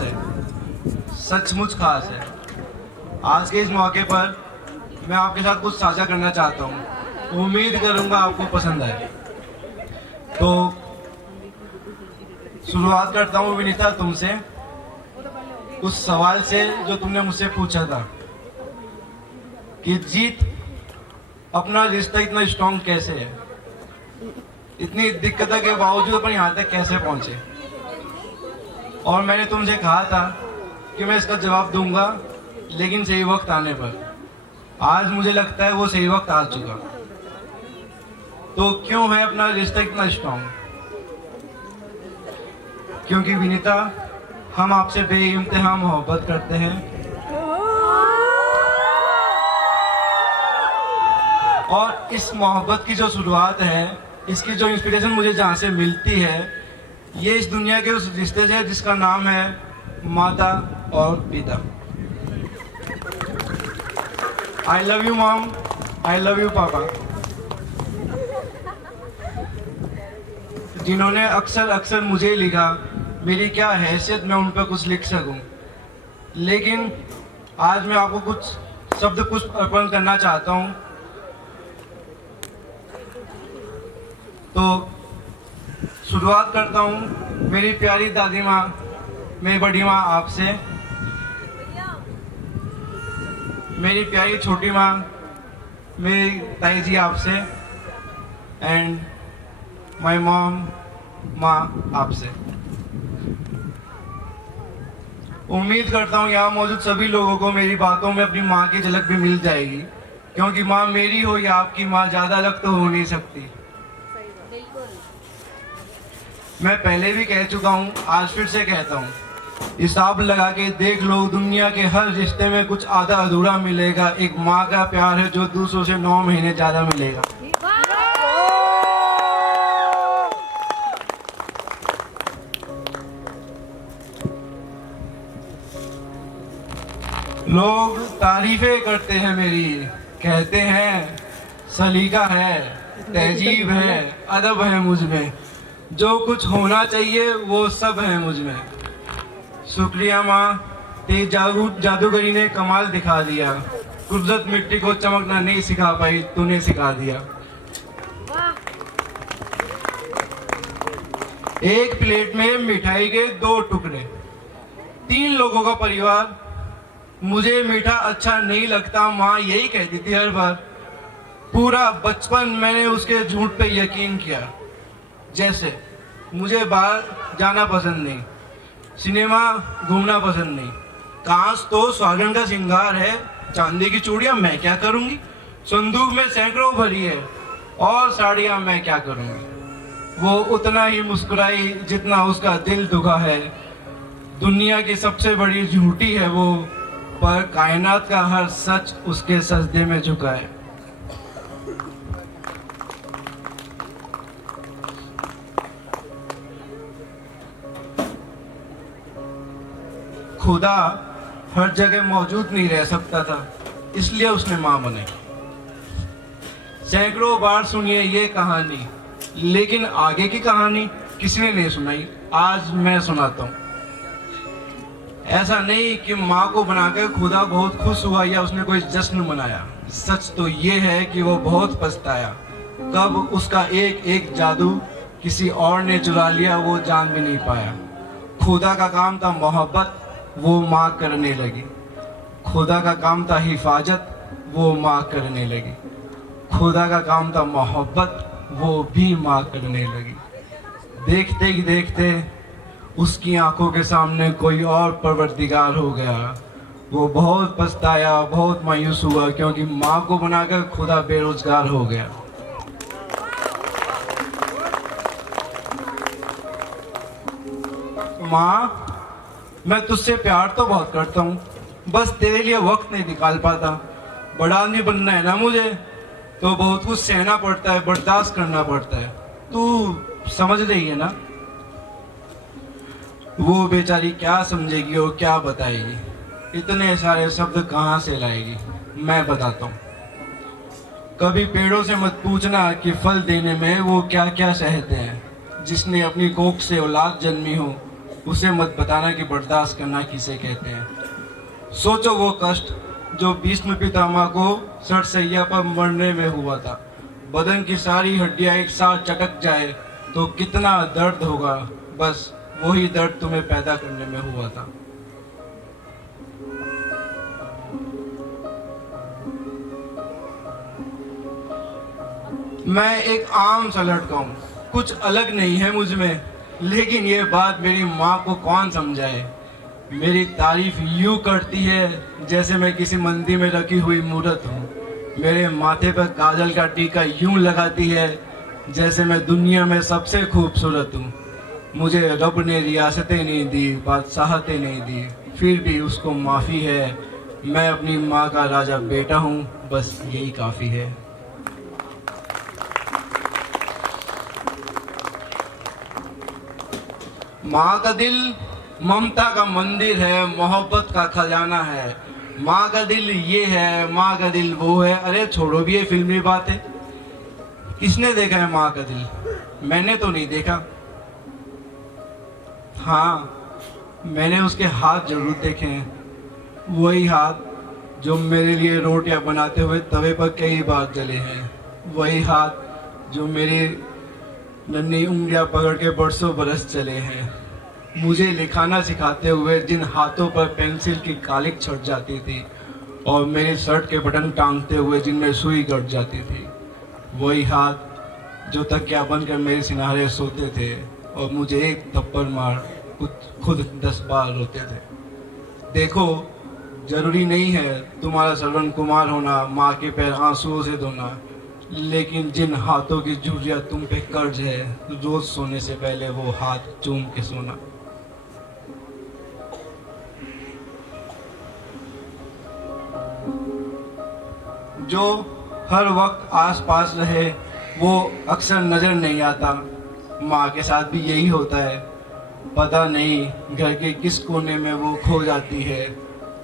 है, सचमुच खास है। आज के इस मौके पर मैं आपके साथ कुछ साझा करना चाहता हूँ। उम्मीद करूँगा आपको पसंद आए। तो शुरुआत करता हूँ विनीता तुमसे, उस सवाल से जो तुमने मुझसे पूछा था कि जीत अपना रिश्ता इतना स्ट्रांग कैसे है, इतनी दिक्कतों के बावजूद अपन यहाँ तक कैसे पहुँचे। और मैंने तुमसे कहा था कि मैं इसका जवाब दूंगा, लेकिन सही वक्त आने पर। आज मुझे लगता है वो सही वक्त आ चुका। तो क्यों है अपना रिश्ता इतना स्ट्रांग? क्योंकि विनीता, हम आपसे बेइंतहा मोहब्बत करते हैं और इस मोहब्बत की जो शुरुआत है, इसकी जो इंस्पिरेशन मुझे जहाँ से मिलती है, ये इस दुनिया के उस रिश्ते से जिसका नाम है माता और पिता। I love you mom, I love you पापा, जिन्होंने अक्सर अक्सर मुझे लिखा। मेरी क्या हैसियत मैं उन पर कुछ लिख सकूं, लेकिन आज मैं आपको कुछ शब्द पुष्प अर्पण करना चाहता हूं। तो शुरुआत करता हूँ मेरी प्यारी दादी माँ, मेरी बड़ी माँ आपसे, मेरी प्यारी छोटी माँ, मेरी ताई जी आपसे, एंड माय मॉम, माँ आपसे। उम्मीद करता हूँ यहाँ मौजूद सभी लोगों को मेरी बातों में अपनी माँ की झलक भी मिल जाएगी, क्योंकि माँ मेरी हो या आपकी माँ, ज़्यादा अलग तो हो नहीं सकती। मैं पहले भी कह चुका हूँ, आज फिर से कहता हूँ, हिसाब लगा के देख लो, दुनिया के हर रिश्ते में कुछ आधा अधूरा मिलेगा। एक माँ का प्यार है जो दूसरों से 9 महीने ज्यादा मिलेगा। लोग तारीफें करते हैं मेरी, कहते हैं सलीका है, तहजीब है, अदब है मुझ में, जो कुछ होना चाहिए वो सब है मुझ में। शुक्रिया माँ, तेरी जादूगरी ने कमाल दिखा दिया। कुदरत मिट्टी को चमकना नहीं सिखा पाई, तूने सिखा दिया। एक प्लेट में मिठाई के 2 टुकड़े, 3 लोगों का परिवार। मुझे मीठा अच्छा नहीं लगता, माँ यही कहती थी हर बार। पूरा बचपन मैंने उसके झूठ पे यकीन किया। जैसे मुझे बाहर जाना पसंद नहीं, सिनेमा घूमना पसंद नहीं, कांच तो सुहागन का श्रृंगार है, चांदी की चूड़ियां मैं क्या करूंगी, संदूक में सैकड़ों भरी है, और साड़ियां मैं क्या करूंगी। वो उतना ही मुस्कुराई जितना उसका दिल दुखा है। दुनिया की सबसे बड़ी झूठी है वो, पर कायनात का हर सच उसके सजदे में झुका है। खुदा हर जगह मौजूद नहीं रह सकता था, इसलिए उसने मां बनाई। सैकड़ों बार सुनिए ये कहानी, लेकिन आगे की कहानी किसी ने नहीं सुनाई। आज मैं सुनाता हूँ। ऐसा नहीं कि माँ को बनाकर खुदा बहुत खुश हुआ या उसने कोई जश्न मनाया। सच तो ये है कि वो बहुत पछताया। कब उसका एक एक जादू किसी और ने चुरा लिया, वो जान भी नहीं पाया। खुदा का काम था मोहब्बत, वो माँ करने लगी। खुदा का काम था हिफाजत, वो माँ करने लगी। खुदा का काम था मोहब्बत, वो भी माँ करने लगी। देखते ही देखते उसकी आंखों के सामने कोई और परवरदिगार हो गया। वो बहुत पछताया, बहुत मायूस हुआ, क्योंकि माँ को बनाकर खुदा बेरोजगार हो गया। माँ, मैं तुझसे प्यार तो बहुत करता हूँ, बस तेरे लिए वक्त नहीं निकाल पाता। बड़ा आदमी बनना है ना मुझे, तो बहुत कुछ सहना पड़ता है, बर्दाश्त करना पड़ता है। तू समझ रही है ना? वो बेचारी क्या समझेगी और क्या बताएगी, इतने सारे शब्द कहाँ से लाएगी। मैं बताता हूँ। कभी पेड़ों से मत पूछना कि फल देने में वो क्या क्या सहते हैं। जिसने अपनी कोख से औलाद जन्मी हो, उसे मत बताना कि बर्दाश्त करना किसे कहते हैं। सोचो वो कष्ट जो भीष्म पितामह को सड़सैया पर मरने में हुआ था। बदन की सारी हड्डियां एक साथ चटक जाए तो कितना दर्द होगा। बस वही दर्द तुम्हें पैदा करने में हुआ था। मैं एक आम सा लड़का हूँ, कुछ अलग नहीं है मुझ में, लेकिन ये बात मेरी माँ को कौन समझाए। मेरी तारीफ यूं करती है जैसे मैं किसी मंदिर में रखी हुई मूर्त हूँ। मेरे माथे पर काजल का टीका यूं लगाती है जैसे मैं दुनिया में सबसे खूबसूरत हूँ। मुझे रब ने रियासतें नहीं दी, बादशाहतें नहीं दी, फिर भी उसको माफ़ी है। मैं अपनी माँ का राजा बेटा हूँ, बस यही काफ़ी है। माँ का दिल ममता का मंदिर है, मोहब्बत का खजाना है। माँ का दिल ये है, माँ का दिल वो है। अरे छोड़ो भी ये फिल्मी बात है। किसने देखा है माँ का दिल? मैंने तो नहीं देखा। हाँ, मैंने उसके हाथ जरूर देखे हैं। वही हाथ जो मेरे लिए रोटियां बनाते हुए तवे पर कई बार जले हैं। वही हाथ जो मेरी नन्ही उंगलियां पकड़ के बरसों बरस चले हैं। मुझे लिखाना सिखाते हुए जिन हाथों पर पेंसिल की कालिक छट जाती थी और मेरी शर्ट के बटन टांगते हुए जिनमें सुई गड़ जाती थी। वही हाथ जो तकिया बनकर मेरे सिनारे सोते थे और मुझे एक थप्पड़ मार खुद 10 बार रोते थे। देखो, जरूरी नहीं है तुम्हारा श्रवण कुमार होना, माँ के पैर आंसुओं से धोना, लेकिन जिन हाथों की झुर्रियां तुम पे कर्ज है, रोज सोने से पहले वो हाथ चूम के सोना। जो हर वक्त आसपास रहे वो अक्सर नजर नहीं आता। माँ के साथ भी यही होता है। पता नहीं घर के किस कोने में वो खो जाती है।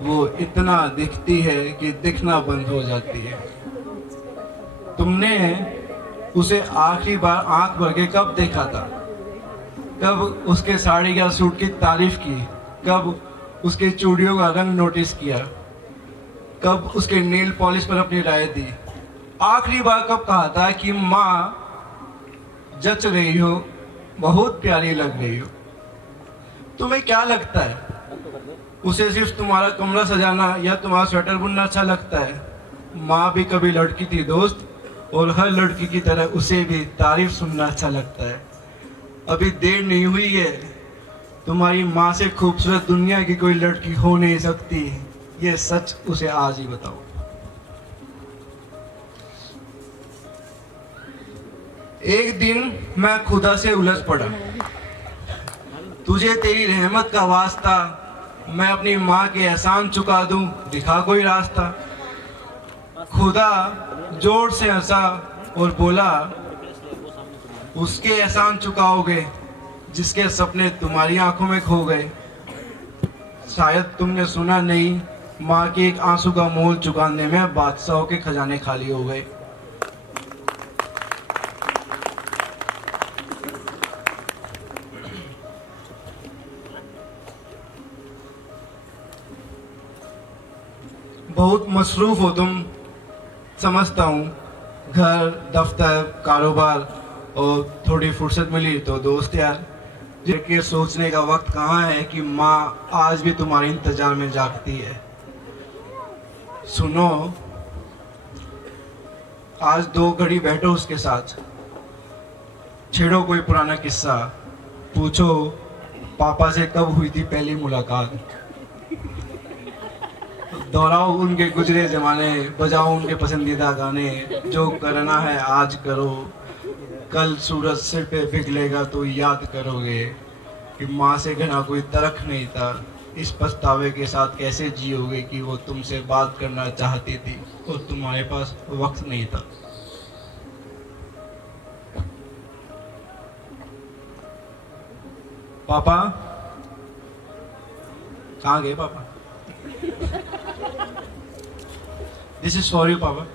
वो इतना दिखती है कि दिखना बंद हो जाती है। तुमने उसे आखिरी बार आंख भर के कब देखा था? कब उसके साड़ी या सूट की तारीफ की? कब उसके चूड़ियों का रंग नोटिस किया? कब उसके नेल पॉलिश पर अपनी राय दी? आखिरी बार कब कहा था कि माँ जच रही हो, बहुत प्यारी लग रही हो? तुम्हें क्या लगता है, उसे सिर्फ तुम्हारा कमरा सजाना या तुम्हारा स्वेटर बुनना अच्छा लगता है? माँ भी कभी लड़की थी दोस्त, और हर लड़की की तरह उसे भी तारीफ सुनना अच्छा लगता है। अभी देर नहीं हुई है। तुम्हारी माँ से खूबसूरत दुनिया की कोई लड़की हो नहीं सकती। ये सच उसे आज ही बताओ। एक दिन मैं खुदा से उलझ पड़ा। तुझे तेरी रहमत का वास्ता, मैं अपनी माँ के एहसान चुका दूं, दिखा कोई रास्ता। खुदा जोर से हंसा और बोला, उसके एहसान चुकाओगे जिसके सपने तुम्हारी आंखों में खो गए। शायद तुमने सुना नहीं, माँ के एक आंसू का मोल चुकाने में बादशाहों के खजाने खाली हो गए। बहुत मसरूफ हो तुम, समझता हूँ। घर, दफ्तर, कारोबार और थोड़ी फुर्सत मिली तो दोस्त यार। जिनके सोचने का वक्त कहाँ है कि माँ आज भी तुम्हारे इंतजार में जागती है। सुनो, आज 2 घड़ी बैठो उसके साथ, छेड़ो कोई पुराना किस्सा, पूछो पापा से कब हुई थी पहली मुलाकात, दोहराओ उनके गुजरे जमाने, बजाओ उनके पसंदीदा गाने। जो करना है आज करो, कल सूरज सिर पे पिघलेगा तो याद करोगे कि माँ से घना कोई तरक नहीं था। इस पछतावे के साथ कैसे जियोगे कि वो तुमसे बात करना चाहती थी और तुम्हारे पास वक्त नहीं था। पापा कहाँ गए? पापा, दिस इज फॉर यू पापा।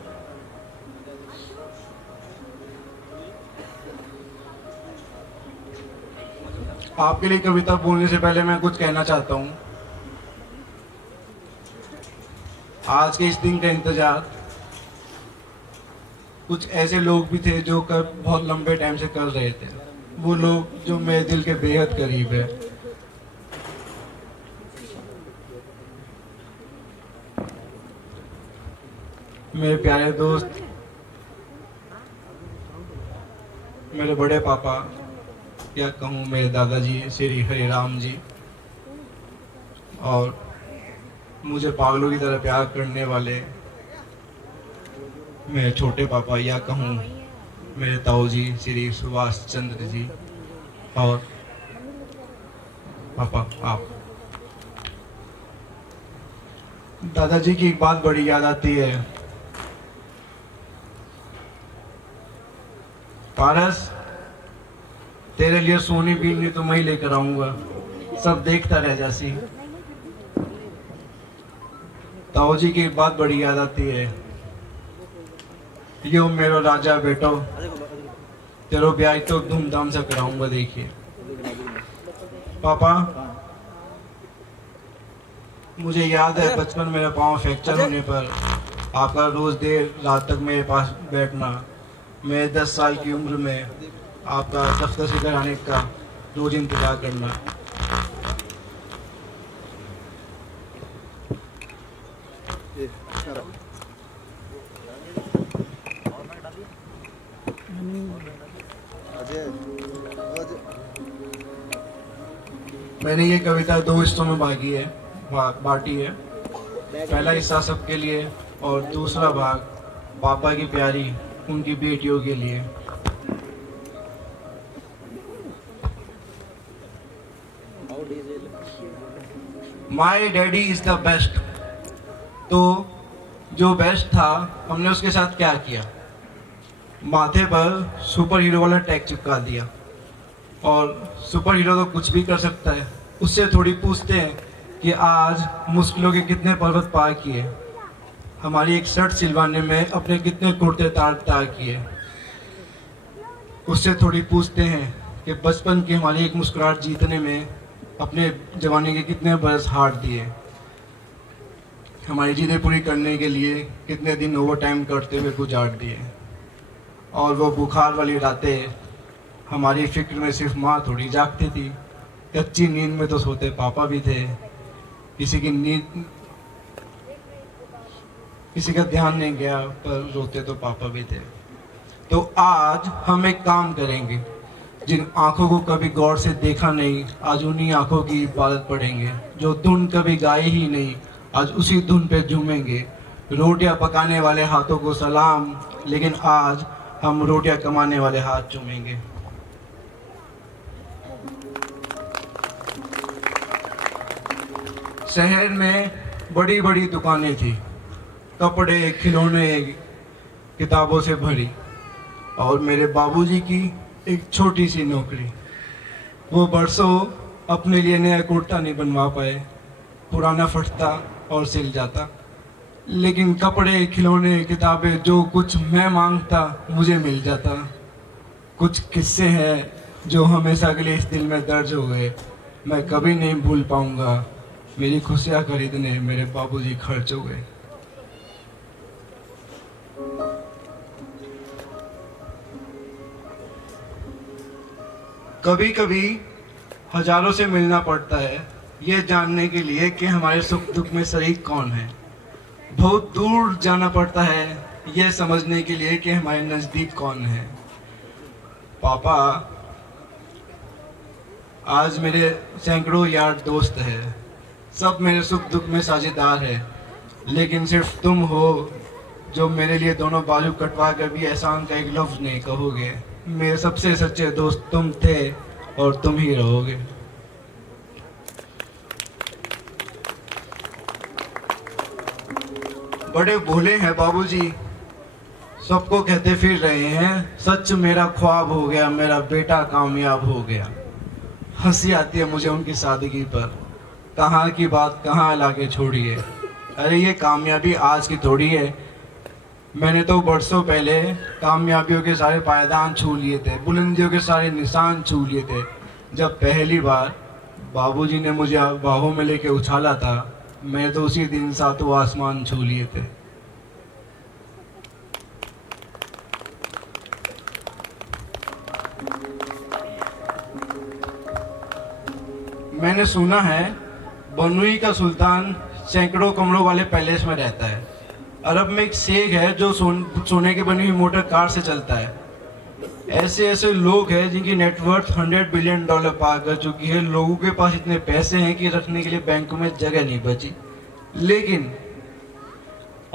आपके लिए कविता बोलने से पहले मैं कुछ कहना चाहता हूँ। आज के इस दिन का इंतजार कुछ ऐसे लोग भी थे जो कर बहुत लंबे टाइम से कर रहे थे, वो लोग जो मेरे दिल के बेहद करीब है। मेरे प्यारे दोस्त, मेरे बड़े पापा या कहूँ मेरे दादाजी श्री हरि राम जी, और मुझे पागलों की तरह प्यार करने वाले मेरे छोटे पापा या कहूँ मेरे ताऊ जी श्री सुभाष चंद्र जी, और पापा आप। दादाजी की एक बात बड़ी याद आती है, पारस तेरे लिए सोनी बीनी तो मैं ही लेकर आऊंगा, सब देखता रह जासी। ताऊ जी की एक बात बड़ी याद आती है, यो मेरो राजा बेटो तेरो ब्याह तो धूमधाम से कराऊंगा देखिए। पापा मुझे याद है बचपन मेरा पाँव फ्रैक्चर होने पर आपका रोज देर रात तक मेरे पास बैठना, मैं 10 साल की उम्र में आपका दफ्तर से घर आने का रोज इंतजार करना। मैंने ये कविता 2 हिस्सों में बांटी है। पहला हिस्सा सबके लिए और दूसरा भाग पापा की प्यारी उनकी बेटियों के लिए। My daddy is the best. तो जो बेस्ट था हमने उसके साथ क्या किया, माथे पर सुपर हीरो वाला टैग चिपका दिया। और सुपर हीरो तो कुछ भी कर सकता है, उससे थोड़ी पूछते हैं कि आज मुश्किलों के कितने पर्वत पार किए, हमारी एक शर्ट सिलवाने में अपने कितने कुर्ते तार किए। उससे थोड़ी पूछते हैं कि बचपन की हमारी एक मुस्कुराहट जीतने में अपने जवानी के कितने बरस हार दिए, हमारी जिद्दें पूरी करने के लिए कितने दिन ओवर टाइम करते हुए गुजार दिए। और वो बुखार वाली रातें हमारी फिक्र में सिर्फ माँ थोड़ी जागती थी, कच्ची नींद में तो सोते पापा भी थे, किसी का ध्यान नहीं गया पर रोते तो पापा भी थे। तो आज हम एक काम करेंगे, जिन आंखों को कभी गौर से देखा नहीं आज उन्हीं आंखों की इबादत पढ़ेंगे, जो धुन कभी गाए ही नहीं आज उसी धुन पे झूमेंगे। रोटियां पकाने वाले हाथों को सलाम, लेकिन आज हम रोटियां कमाने वाले हाथ चूमेंगे। शहर में बड़ी बड़ी दुकानें थी, कपड़े खिलौने किताबों से भरी, और मेरे बाबूजी की एक छोटी सी नौकरी। वो बरसों अपने लिए नया कुर्ता नहीं बनवा पाए, पुराना फटता और सिल जाता, लेकिन कपड़े खिलौने किताबें जो कुछ मैं मांगता मुझे मिल जाता। कुछ किस्से हैं जो हमेशा के लिए इस दिल में दर्ज हो गए, मैं कभी नहीं भूल पाऊंगा। मेरी खुशियाँ खरीदने मेरे बाबूजी खर्च हो गए। कभी कभी हजारों से मिलना पड़ता है ये जानने के लिए कि हमारे सुख दुख में शरीक कौन है। बहुत दूर जाना पड़ता है ये समझने के लिए कि हमारे नज़दीक कौन है। पापा आज मेरे सैकड़ों यार दोस्त हैं, सब मेरे सुख दुख में साझेदार है, लेकिन सिर्फ तुम हो जो मेरे लिए दोनों बाजू कटवा कर भी एहसान का एक लफ्ज़ नहीं कहोगे। मेरे सबसे सच्चे दोस्त तुम थे और तुम ही रहोगे। बड़े भोले हैं बाबूजी, सबको कहते फिर रहे हैं सच मेरा ख्वाब हो गया, मेरा बेटा कामयाब हो गया। हंसी आती है मुझे उनकी सादगी पर, कहाँ की बात कहाँ लाके छोड़िए। अरे ये कामयाबी आज की थोड़ी है, मैंने तो बरसों पहले कामयाबियों के सारे पायदान छू लिए थे, बुलंदियों के सारे निशान छू लिए थे। जब पहली बार बाबूजी ने मुझे बाहों में लेके उछाला था, मैं तो उसी दिन सातों आसमान छू लिए थे। मैंने सुना है बनुई का सुल्तान सैकड़ों कमरों वाले पैलेस में रहता है। अरब में एक शेख है जो सोने की बनी हुई मोटर कार से चलता है। ऐसे ऐसे लोग हैं जिनकी नेटवर्थ $100 बिलियन पार कर चुकी है। लोगों के पास इतने पैसे हैं कि रखने के लिए बैंकों में जगह नहीं बची। लेकिन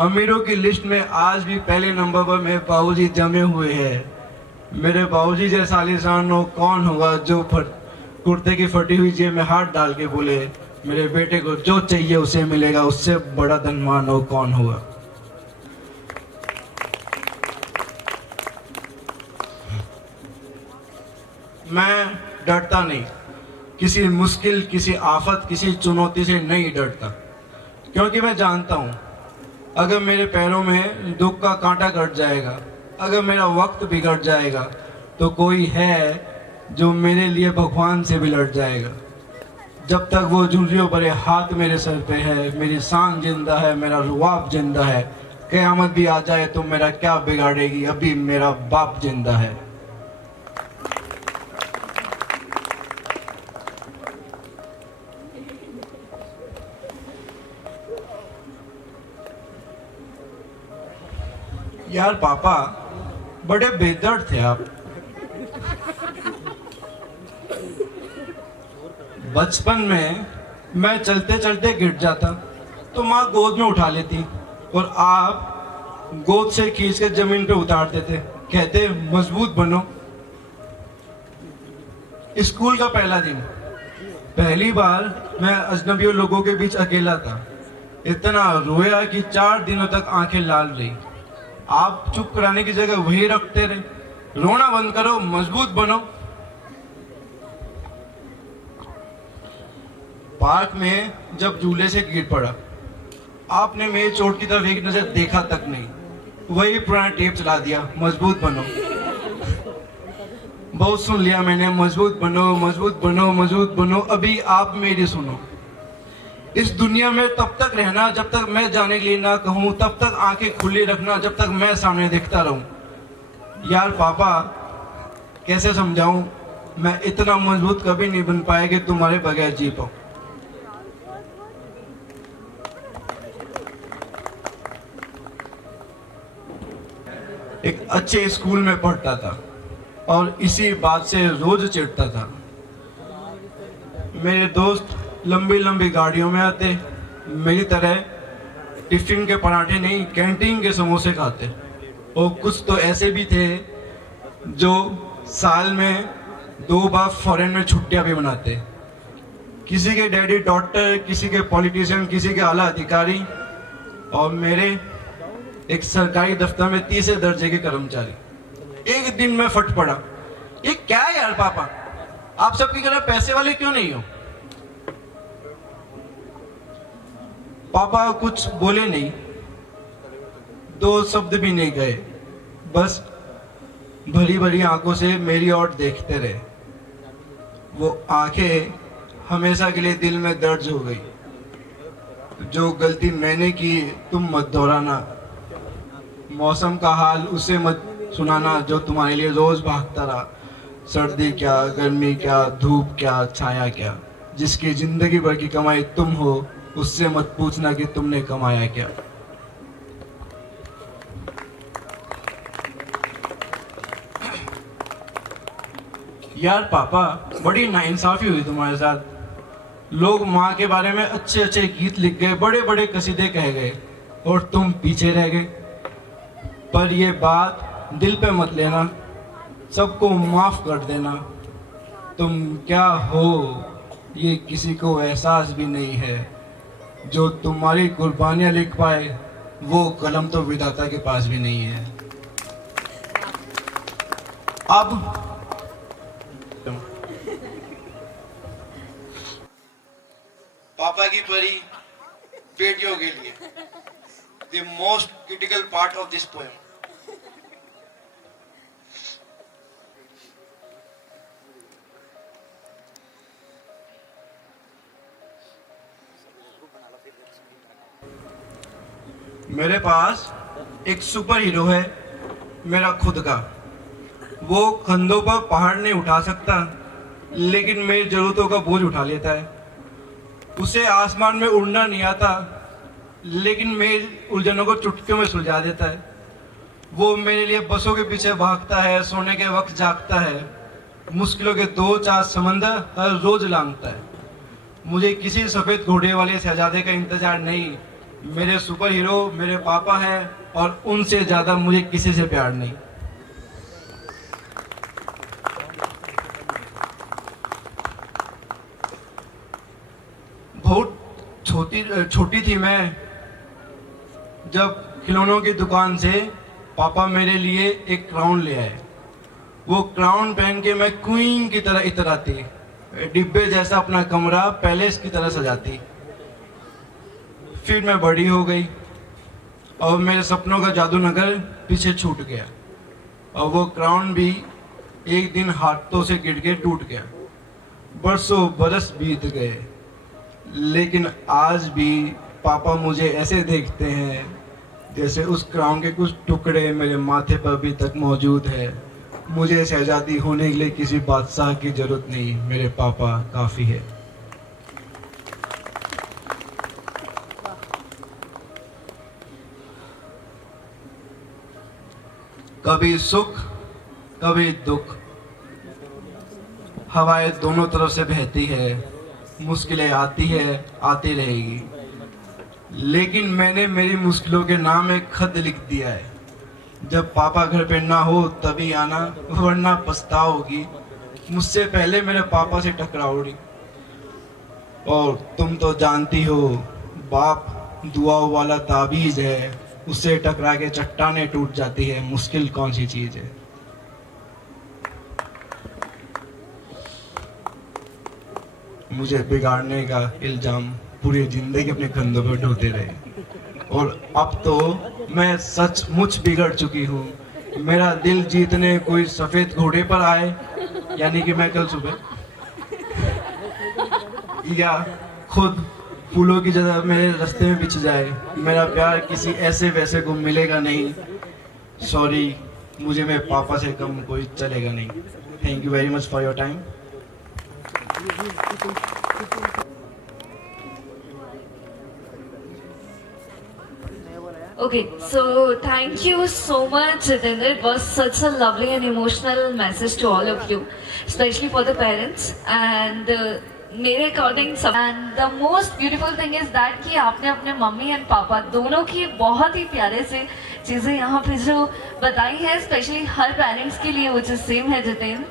अमीरों की लिस्ट में आज भी पहले नंबर पर मेरे बाबूजी जमे हुए हैं। मेरे बाबूजी जैसा आलीशान हो कौन होगा जो कुर्ते की फटी हुई जेब में हाथ डाल के बोले मेरे बेटे को जो चाहिए उसे मिलेगा, उससे बड़ा धनवान हो कौन होगा। मैं डरता नहीं, किसी मुश्किल, किसी आफत, किसी चुनौती से नहीं डरता, क्योंकि मैं जानता हूं अगर मेरे पैरों में दुख का कांटा कट जाएगा, अगर मेरा वक्त बिगड़ जाएगा, तो कोई है जो मेरे लिए भगवान से भी लड़ जाएगा। जब तक वो जुल्फियों भरे हाथ मेरे सर पे है, मेरी शान जिंदा है, मेरा रुआब जिंदा है। क़यामत भी आ जाए तो मेरा क्या बिगाड़ेगी, अभी मेरा बाप जिंदा है। यार पापा, बड़े बेदर्द थे आप। बचपन में मैं चलते चलते गिर जाता तो माँ गोद में उठा लेती और आप गोद से खींच के जमीन पे उतार देते, कहते मजबूत बनो। स्कूल का पहला दिन, पहली बार मैं अजनबियों लोगों के बीच अकेला था। इतना रोया कि 4 दिनों तक आंखें लाल रही। आप चुप कराने की जगह वही रखते रहे, रोना बंद करो, मजबूत बनो। पार्क में जब झूले से गिर पड़ा, आपने मेरी चोट की तरफ एक नजर देखा तक नहीं, वही पुराना टेप चला दिया, मजबूत बनो। बहुत सुन लिया मैंने, मजबूत बनो, मजबूत बनो, मजबूत बनो। अभी आप मेरी सुनो। इस दुनिया में तब तक रहना जब तक मैं जाने के लिए ना कहूं, तब तक आंखें खुली रखना जब तक मैं सामने देखता रहूं। यार पापा, कैसे समझाऊं, मैं इतना मजबूत कभी नहीं बन पाया कि तुम्हारे बगैर जी पाऊं। एक अच्छे स्कूल में पढ़ता था और इसी बात से रोज चिढ़ता था। मेरे दोस्त लंबी लंबी गाड़ियों में आते, मेरी तरह टिफिन के पराठे नहीं, कैंटीन के समोसे खाते। और कुछ तो ऐसे भी थे जो साल में 2 बार फॉरेन में छुट्टियां भी मनाते। किसी के डैडी डॉक्टर, किसी के पॉलिटिशियन, किसी के आला अधिकारी, और मेरे एक सरकारी दफ्तर में 30 दर्जे के कर्मचारी। एक दिन मैं फट पड़ा, ये क्या है यार पापा, आप सबकी तरह पैसे वाले क्यों नहीं हो। पापा कुछ बोले नहीं, 2 शब्द भी नहीं गए, बस भरी भरी आंखों से मेरी ओर देखते रहे। वो आंखें हमेशा के लिए दिल में दर्ज हो गई। जो गलती मैंने की तुम मत दोहराना, मौसम का हाल उसे मत सुनाना जो तुम्हारे लिए रोज भागता रहा। सर्दी क्या, गर्मी क्या, धूप क्या, छाया क्या, जिसकी जिंदगी भर की कमाई तुम हो, उससे मत पूछना कि तुमने कमाया क्या। यार पापा, बड़ी नाइंसाफी हुई तुम्हारे साथ। लोग माँ के बारे में अच्छे अच्छे गीत लिख गए, बड़े बड़े कसीदे कह गए, और तुम पीछे रह गए। पर ये बात दिल पे मत लेना, सबको माफ कर देना। तुम क्या हो ये किसी को एहसास भी नहीं है। जो तुम्हारी कुर्बानियां लिख पाए वो कलम तो विधाता के पास भी नहीं है। अब पापा की परी बेटियों के लिए the most critical part of this poem. मेरे पास एक सुपर हीरो है, मेरा खुद का। वो कंधों पर पहाड़ नहीं उठा सकता, लेकिन मेरी जरूरतों का बोझ उठा लेता है। उसे आसमान में उड़ना नहीं आता, लेकिन मेरी उलझनों को चुटकियों में सुलझा देता है। वो मेरे लिए बसों के पीछे भागता है, सोने के वक्त जागता है, मुश्किलों के 2-4 समंदर हर रोज लांघता है। मुझे किसी सफेद घोड़े वाले शहजादे का इंतजार नहीं, मेरे सुपर हीरो मेरे पापा है, और उनसे ज्यादा मुझे किसी से प्यार नहीं। बहुत छोटी थी मैं जब खिलौनों की दुकान से पापा मेरे लिए एक क्राउन ले आए। वो क्राउन पहन के मैं क्वीन की तरह इतराती, डिब्बे जैसा अपना कमरा पैलेस की तरह सजाती। फिर मैं बड़ी हो गई और मेरे सपनों का जादू नगर पीछे छूट गया, और वो क्राउन भी एक दिन हाथों से गिर के टूट गया। बरसों बरस बीत गए, लेकिन आज भी पापा मुझे ऐसे देखते हैं जैसे उस क्राउन के कुछ टुकड़े मेरे माथे पर अभी तक मौजूद है। मुझे शहजादी होने के लिए किसी बादशाह की जरूरत नहीं, मेरे पापा काफी है। कभी सुख कभी दुख, हवाएं दोनों तरफ से बहती है, मुश्किलें आती है, आती रहेगी, लेकिन मैंने मेरी मुश्किलों के नाम एक खत लिख दिया है। जब पापा घर पे ना हो तभी आना, वरना पछताओगी। मुझसे पहले मेरे पापा से टकराओगी। और तुम तो जानती हो, बाप दुआओं वाला ताबीज है, उससे टकरा के चट्टानें टूट जाती है। मुश्किल कौन सी चीज है। मुझे बिगाड़ने का इल्जाम पूरी जिंदगी अपने कंधों पर ढोते रहे, और अब तो मैं सचमुच बिगड़ चुकी हूँ। मेरा दिल जीतने कोई सफेद घोड़े पर आए, यानी कि मैं कल सुबह, या खुद फूलों की जगह मेरे रास्ते में बिछ जाए, मेरा प्यार किसी ऐसे वैसे को मिलेगा नहीं। सॉरी, मुझे मेरे पापा से कम कोई चलेगा नहीं। Thank you very much for your time. Okay, so thank you so much, Jitendra. It was such a lovely and emotional message to all of you, especially for the parents. And मेरे according and the most beautiful thing is that कि आपने अपने mummy and पापा दोनों की बहुत ही प्यारे से चीज़ें यहाँ पे जो बताई है, स्पेशली हर पेरेंट्स के लिए, वो जो सेम है जितेंद्र।